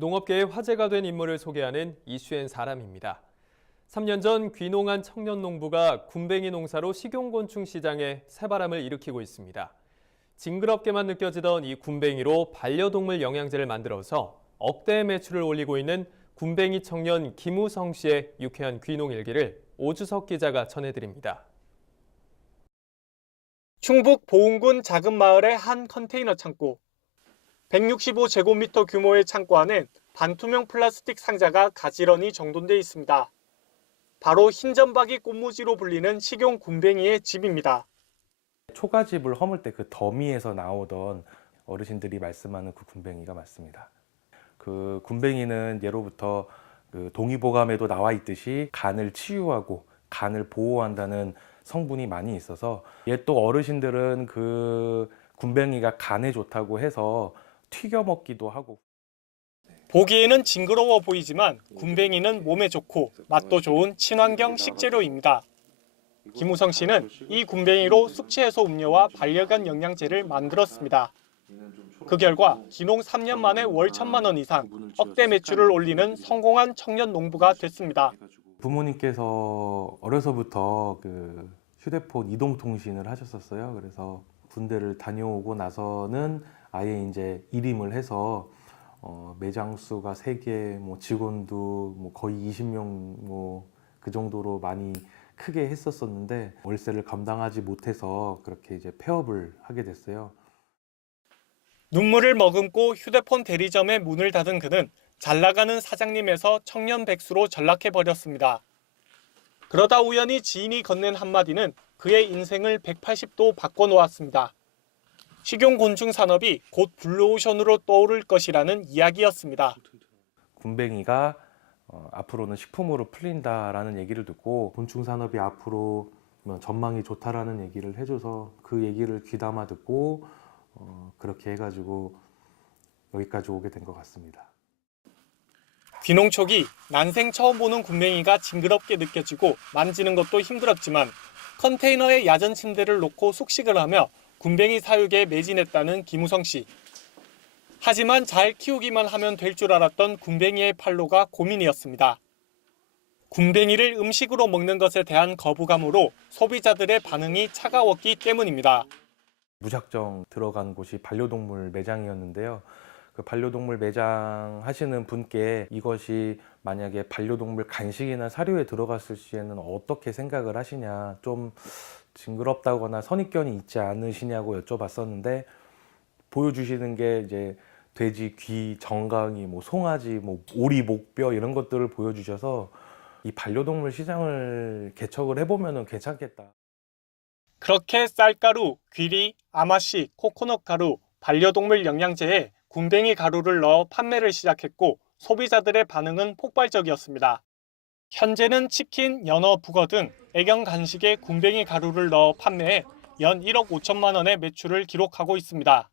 농업계의 화제가 된 인물을 소개하는 이슈엔 사람입니다. 3년 전 귀농한 청년 농부가 굼벵이 농사로 식용곤충 시장에 새바람을 일으키고 있습니다. 징그럽게만 느껴지던 이 굼벵이로 반려동물 영양제를 만들어서 억대의 매출을 올리고 있는 굼벵이 청년 김우성 씨의 유쾌한 귀농 일기를 오주석 기자가 전해드립니다. 충북 보은군 작은 마을의 한 컨테이너 창고. 165제곱미터 규모의 창고 안엔 반투명 플라스틱 상자가 가지런히 정돈돼 있습니다. 바로 흰점박이 꽃무지로 불리는 식용 굼벵이의 집입니다. 초가집을 허물 때 그 더미에서 나오던 어르신들이 말씀하는 그 굼벵이가 맞습니다. 그 굼벵이는 예로부터 그 동의보감에도 나와 있듯이 간을 치유하고 간을 보호한다는 성분이 많이 있어서 옛 또 어르신들은 그 굼벵이가 간에 좋다고 해서 튀겨 먹기도 하고. 보기에는 징그러워 보이지만 굼벵이는 몸에 좋고 맛도 좋은 친환경 식재료입니다. 김우성 씨는 이 굼벵이로 숙취해소 음료와 반려견 영양제를 만들었습니다. 그 결과 귀농 3년 만에 월 1,000만 원 이상, 억대 매출을 올리는 성공한 청년 농부가 됐습니다. 부모님께서 어려서부터 그 휴대폰 이동통신을 하셨었어요. 그래서 군대를 다녀오고 나서는 아예 이제 일임을 해서 매장 수가 3개, 뭐 직원도 뭐 거의 20명 뭐 그 정도로 많이 크게 했었었는데 월세를 감당하지 못해서 그렇게 이제 폐업을 하게 됐어요. 눈물을 머금고 휴대폰 대리점의 문을 닫은 그는 잘 나가는 사장님에서 청년 백수로 전락해버렸습니다. 그러다 우연히 지인이 건넨 한마디는 그의 인생을 180도 바꿔놓았습니다. 식용곤충 산업이 곧 블루오션으로 떠오를 것이라는 이야기였습니다. 굼벵이가 앞으로는 식품으로 풀린다라는 얘기를 듣고 곤충 산업이 앞으로 전망이 좋다라는 얘기를 해줘서 그 얘기를 귀담아 듣고 그렇게 해가지고 여기까지 오게 된 것 같습니다. 귀농 초기 난생 처음 보는 굼벵이가 징그럽게 느껴지고 만지는 것도 힘들었지만 컨테이너에 야전 침대를 놓고 숙식을 하며 굼벵이 사육에 매진했다는 김우성 씨. 하지만 잘 키우기만 하면 될 줄 알았던 굼벵이의 판로가 고민이었습니다. 굼벵이를 음식으로 먹는 것에 대한 거부감으로 소비자들의 반응이 차가웠기 때문입니다. 무작정 들어간 곳이 반려동물 매장이었는데요. 그 반려동물 매장 하시는 분께 이것이 만약에 반려동물 간식이나 사료에 들어갔을 시에는 어떻게 생각을 하시냐, 좀 징그럽다거나 선입견이 있지 않으시냐고 여쭤봤었는데 보여주시는 게 이제 돼지 귀, 정강이, 뭐 송아지, 뭐 오리, 목뼈 이런 것들을 보여주셔서 이 반려동물 시장을 개척을 해보면 괜찮겠다. 그렇게 쌀가루, 귀리, 아마씨, 코코넛 가루, 반려동물 영양제에 굼벵이 가루를 넣어 판매를 시작했고 소비자들의 반응은 폭발적이었습니다. 현재는 치킨, 연어, 북어 등 애견 간식에 굼벵이 가루를 넣어 판매해 연 1억 5천만 원의 매출을 기록하고 있습니다.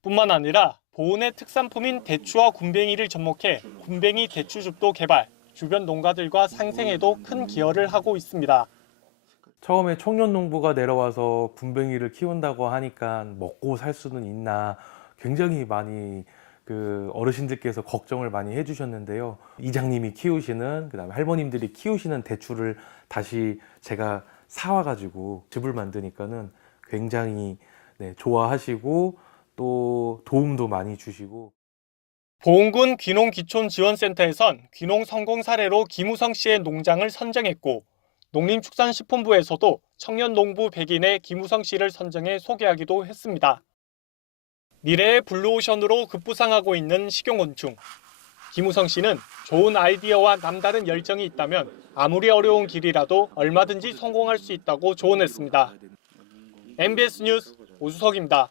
뿐만 아니라 보은의 특산품인 대추와 굼벵이를 접목해 굼벵이 대추즙도 개발, 주변 농가들과 상생에도 큰 기여를 하고 있습니다. 처음에 청년 농부가 내려와서 굼벵이를 키운다고 하니까 먹고 살 수는 있나 굉장히 많이 그 어르신들께서 걱정을 많이 해주셨는데요. 이장님이 키우시는, 그다음에 할머님들이 키우시는 대추를 다시 제가 사와가지고 즙을 만드니까는 굉장히 좋아하시고 또 도움도 많이 주시고. 보은군 귀농기촌지원센터에선 귀농 성공 사례로 김우성 씨의 농장을 선정했고 농림축산식품부에서도 청년 농부 100인의 김우성 씨를 선정해 소개하기도 했습니다. 미래의 블루오션으로 급부상하고 있는 식용곤충. 김우성 씨는 좋은 아이디어와 남다른 열정이 있다면 아무리 어려운 길이라도 얼마든지 성공할 수 있다고 조언했습니다. MBS 뉴스 오주석입니다.